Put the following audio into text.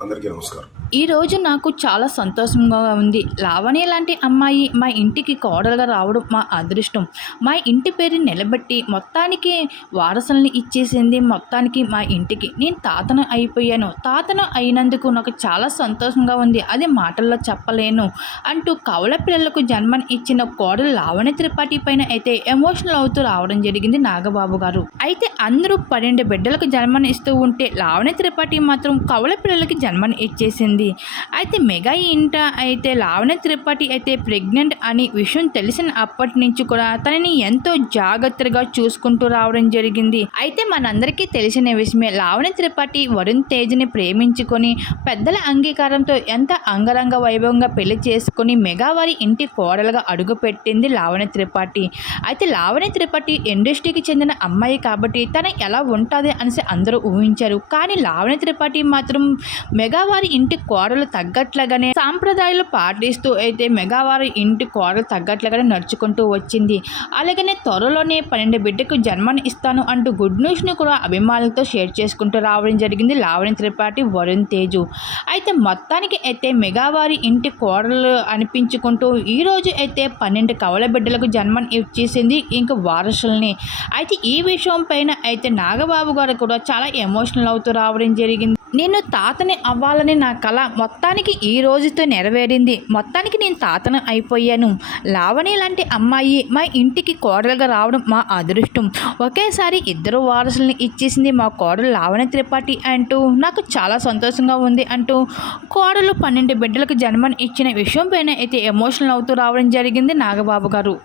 అందరికీ నమస్కారం. ఈరోజు నాకు చాలా సంతోషంగా ఉంది. లావణి లాంటి అమ్మాయి మా ఇంటికి కోడలుగా రావడం మా అదృష్టం. మా ఇంటి పేరు నిలబెట్టి మొత్తానికి వారసుల్ని ఇచ్చేసింది మొత్తానికి మా ఇంటికి. నేను తాతను అయిపోయాను. తాతను అయినందుకు నాకు చాలా సంతోషంగా ఉంది. అది మాటల్లో చెప్పలేను అంటూ కవల పిల్లలకు జన్మని ఇచ్చిన కోడలు లావణ్య త్రిపాఠి పైన అయితే ఎమోషనల్ అవుతూ రావడం జరిగింది నాగబాబు గారు. అయితే అందరూ పన్నెండు బిడ్డలకు జన్మని ఇస్తూ ఉంటే లావణ్య త్రిపాఠి మాత్రం కవల పిల్లలకి జన్మని ఇచ్చేసింది. అయితే మెగా ఇంట అయితే లావణ్య త్రిపాఠి అయితే ప్రెగ్నెంట్ అని విషయం తెలిసిన అప్పటి నుంచి కూడా తనని ఎంతో జాగ్రత్తగా చూసుకుంటూ రావడం జరిగింది. అయితే మనందరికీ తెలిసిన విషయమే లావణ్య త్రిపాఠి వరుణ్ తేజ్ని ప్రేమించుకొని పెద్దల అంగీకారంతో ఎంత అంగరంగ వైభవంగా పెళ్ళి చేసుకుని మెగా వారి ఇంటి కోడలుగా అడుగుపెట్టింది లావణ్య త్రిపాఠి. అయితే లావణ్య త్రిపాఠి ఇండస్ట్రీకి చెందిన అమ్మాయి కాబట్టి తన ఎలా ఉంటుంది అనేసి అందరూ ఊహించారు. కానీ లావణ్య త్రిపాఠి మాత్రం మెగావారి ఇంటి కోడలు తగ్గట్లుగానే సాంప్రదాయాలు పాటిస్తూ అయితే మెగావారి ఇంటి కోడలు తగ్గట్లుగానే నడుచుకుంటూ వచ్చింది. అలాగనే త్వరలోనే పన్నెండు బిడ్డకు జన్మని ఇస్తాను అంటూ గుడ్ న్యూస్ని కూడా అభిమానులతో షేర్ చేసుకుంటూ రావడం జరిగింది లావణి త్రిపాఠి వరుణ్ తేజు. అయితే మొత్తానికి అయితే మెగావారి ఇంటి కోడలు అనిపించుకుంటూ ఈరోజు అయితే పన్నెండు కవల బిడ్డలకు జన్మని ఇచ్చేసింది ఇంక వారసుల్ని. అయితే ఈ విషయం పైన అయితే నాగబాబు గారు కూడా చాలా ఎమోషనల్ అవుతూ రావడం జరిగింది. నేను తాతని అవ్వాలని నా కళ మొత్తానికి ఈ రోజుతో నెరవేరింది. మొత్తానికి నేను తాతను అయిపోయాను. లావణి లాంటి అమ్మాయి మా ఇంటికి కోడలుగా రావడం మా అదృష్టం. ఒకేసారి ఇద్దరు వారసుల్ని ఇచ్చేసింది మా కోడలు లావణి త్రిపాఠి అంటూ నాకు చాలా సంతోషంగా ఉంది అంటూ కోడలు పన్నెండు బిడ్డలకు జన్మని ఇచ్చిన విషయం పైన అయితే ఎమోషనల్ అవుతూ రావడం జరిగింది నాగబాబు గారు.